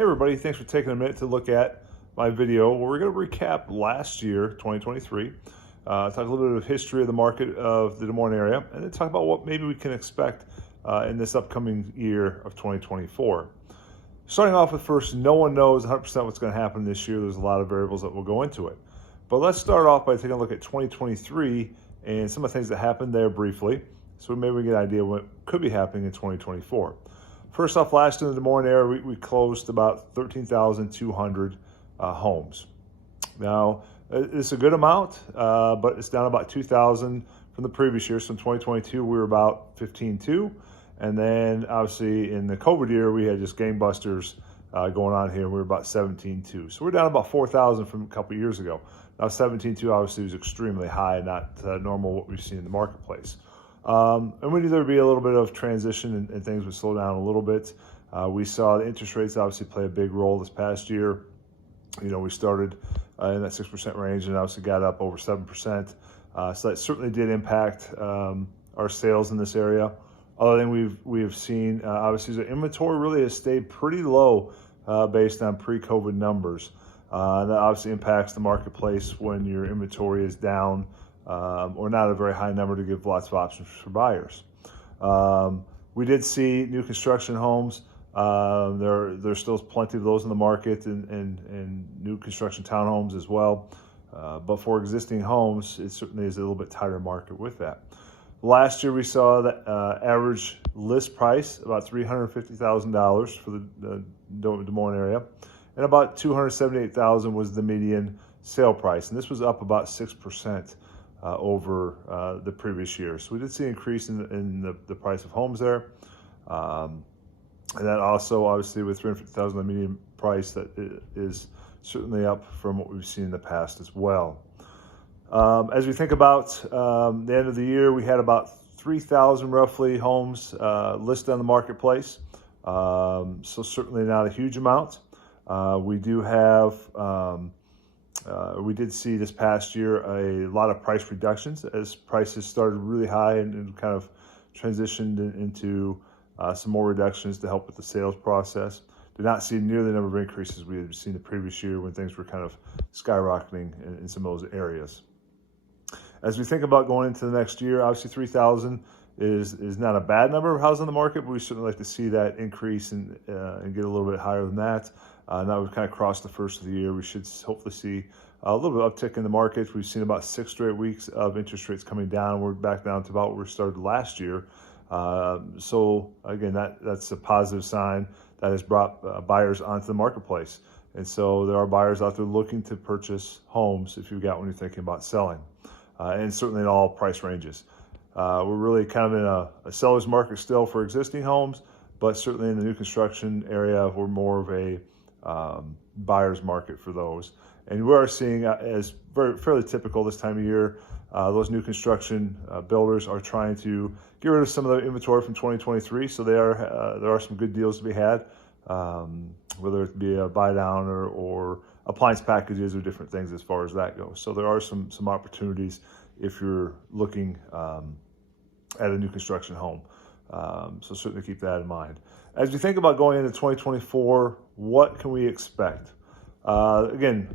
Hey everybody, thanks for taking a minute to look at my video where we're going to recap last year, 2023, talk a little bit of history of the market of the Des Moines area, and then talk about what maybe we can expect in this upcoming year of 2024. Starting off with first, no one knows 100% what's going to happen this year. There's a lot of variables that will go into it. But let's start off by taking a look at 2023 and some of the things that happened there briefly, so maybe we get an idea what could be happening in 2024. First off, last year in the Des Moines area, we closed about 13,200 homes. Now, it's a good amount, but it's down about 2,000 from the previous year. So in 2022, we were about 15.2. And then obviously in the COVID year, we had just gangbusters going on here. We were about 17.2. So we're down about 4,000 from a couple of years ago. Now 17.2 obviously was extremely high, not normal what we've seen in the marketplace. And we knew there would be a little bit of transition and things would slow down a little bit. We saw the interest rates obviously play a big role this past year. You know, we started in that 6% range and obviously got up over 7%. So that certainly did impact our sales in this area. Other thing we have seen, obviously, the inventory really has stayed pretty low based on pre-COVID numbers. That obviously impacts the marketplace when your inventory is down or not a very high number to give lots of options for buyers. We did see new construction homes. There's still plenty of those in the market and new construction townhomes as well. But for existing homes, it certainly is a little bit tighter market with that. Last year, we saw the average list price about $350,000 for the Des Moines area, and about $278,000 was the median sale price, and this was up about 6% over the previous year. So we did see an increase in the price of homes there, and that also obviously with $350,000 the median price, that is certainly up from what we've seen in the past as well. As we think about the end of the year, we had about 3,000 roughly homes listed on the marketplace. So certainly not a huge amount. We do have, we did see this past year a lot of price reductions as prices started really high and kind of transitioned into some more reductions to help with the sales process. Did not see nearly the number of increases we had seen the previous year when things were kind of skyrocketing in some of those areas. As we think about going into the next year, obviously 3,000 is not a bad number of houses on the market, but we certainly like to see that increase and get a little bit higher than that. Now we've kind of crossed the first of the year. We should hopefully see a little bit of uptick in the market. We've seen about 6 straight weeks of interest rates coming down. We're back down to about where we started last year. So again, that's a positive sign that has brought buyers onto the marketplace. And so there are buyers out there looking to purchase homes if you've got one you're thinking about selling. And certainly in all price ranges. We're really kind of in a seller's market still for existing homes, but certainly in the new construction area, we're more of a buyer's market for those. And we are seeing, as fairly typical this time of year, those new construction builders are trying to get rid of some of the inventory from 2023. So there are some good deals to be had, whether it be a buy down or appliance packages or different things as far as that goes. So there are some opportunities if you're looking at a new construction home. So certainly keep that in mind. As we think about going into 2024, what can we expect? Again,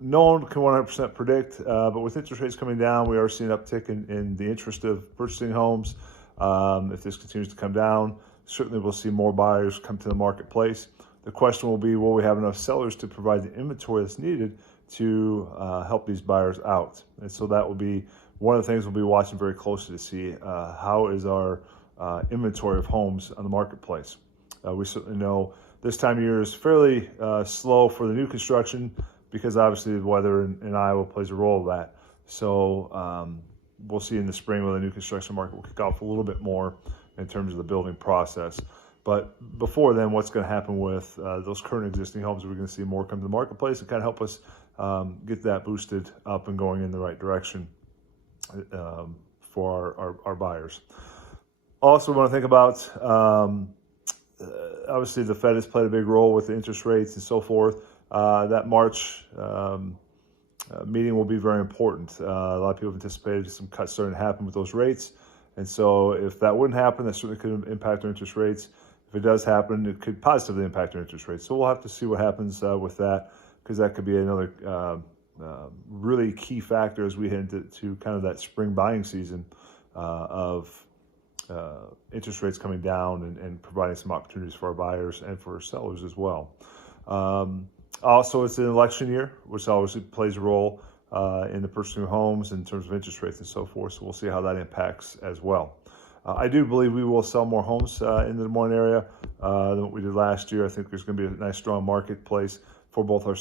no one can 100% predict, but with interest rates coming down, we are seeing an uptick in the interest of purchasing homes. If this continues to come down, certainly we'll see more buyers come to the marketplace. The question will be, will we have enough sellers to provide the inventory that's needed to help these buyers out? And so that will be one of the things we'll be watching very closely to see how is our inventory of homes on the marketplace. We certainly know this time of year is fairly slow for the new construction because obviously the weather in Iowa plays a role of that. So we'll see in the spring when the new construction market will kick off a little bit more in terms of the building process. But before then, what's going to happen with those current existing homes? We're going to see more come to the marketplace and kind of help us get that boosted up and going in the right direction for our buyers. Also, we want to think about, obviously, the Fed has played a big role with the interest rates and so forth. That March meeting will be very important. A lot of people have anticipated some cuts starting to happen with those rates. And so if that wouldn't happen, that certainly could impact our interest rates. if it does happen, it could positively impact our interest rates. So we'll have to see what happens with that, because that could be another really key factor as we head into kind of that spring buying season of interest rates coming down and providing some opportunities for our buyers and for our sellers as well. Also, it's an election year, which obviously plays a role in the purchasing of homes in terms of interest rates and so forth. So we'll see how that impacts as well. I do believe we will sell more homes in the Des Moines area than what we did last year. I think there's going to be a nice, strong marketplace for both our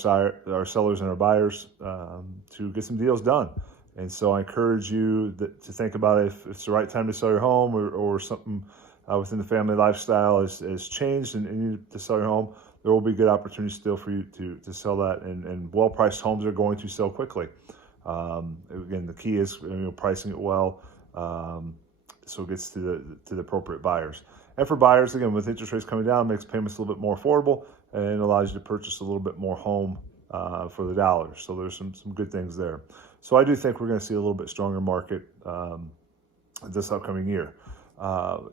sellers and our buyers to get some deals done. And so I encourage you to think about if it's the right time to sell your home, or something within the family lifestyle has changed and you need to sell your home. There will be good opportunities still for you to sell that, and well-priced homes are going to sell quickly. Again, the key is pricing it well, so it gets to the appropriate buyers. And for buyers, again, with interest rates coming down, it makes payments a little bit more affordable and allows you to purchase a little bit more home for the dollar. So there's some good things there. So I do think we're going to see a little bit stronger market this upcoming year.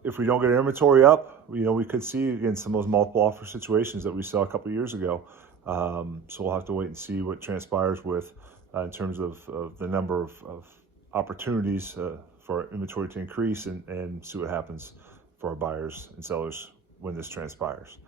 If we don't get inventory up, we could see, again, some of those multiple offer situations that we saw a couple of years ago. So we'll have to wait and see what transpires with in terms of the number of opportunities for our inventory to increase, and see what happens for our buyers and sellers when this transpires.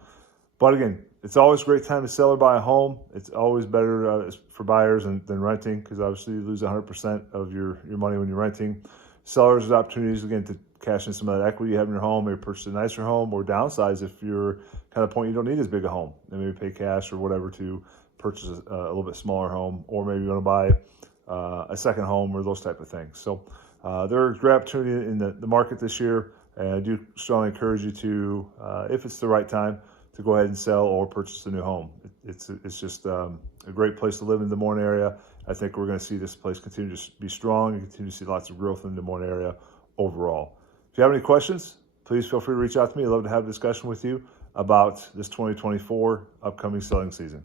But again, it's always a great time to sell or buy a home. It's always better for buyers than renting, because obviously you lose 100% of your money when you're renting. Sellers have opportunities, again, to cash in some of that equity you have in your home, maybe purchase a nicer home, or downsize if you're kind of point you don't need as big a home, and maybe pay cash or whatever to purchase a little bit smaller home, or maybe you want to buy a second home, or those type of things. So there's great opportunity in the market this year, and I do strongly encourage you to, if it's the right time, to go ahead and sell or purchase a new home. It's just a great place to live in the Des Moines area. I think we're going to see this place continue to be strong and continue to see lots of growth in the Des Moines area overall. If you have any questions, please feel free to reach out to me. I'd love to have a discussion with you about this 2024 upcoming selling season.